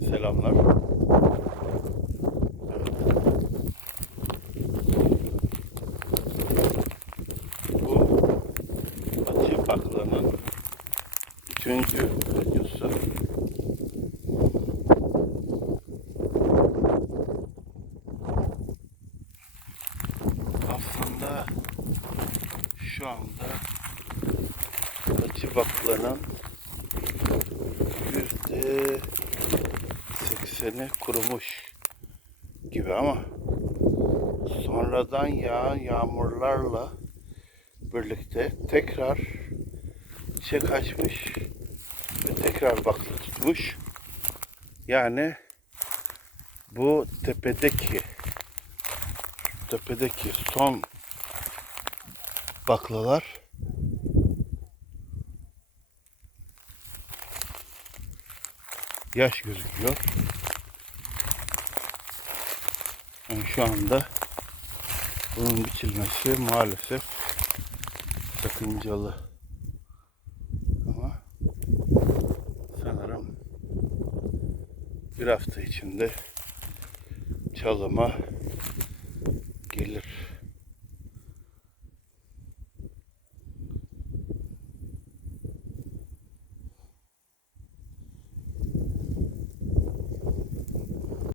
Selamlar. Bu Acı Bakla'nın üçüncü videosu. Aslında şu anda Acı Bakla'nın sekseni kurumuş gibi ama sonradan yağan yağmurlarla birlikte tekrar çiçek açmış ve tekrar bakla tutmuş. Yani bu tepedeki tepedeki son baklalar yaş gözüküyor. Yani şu anda bunun biçilmesi maalesef sakıncalı. Ama sanırım bir hafta içinde çalıma gelir.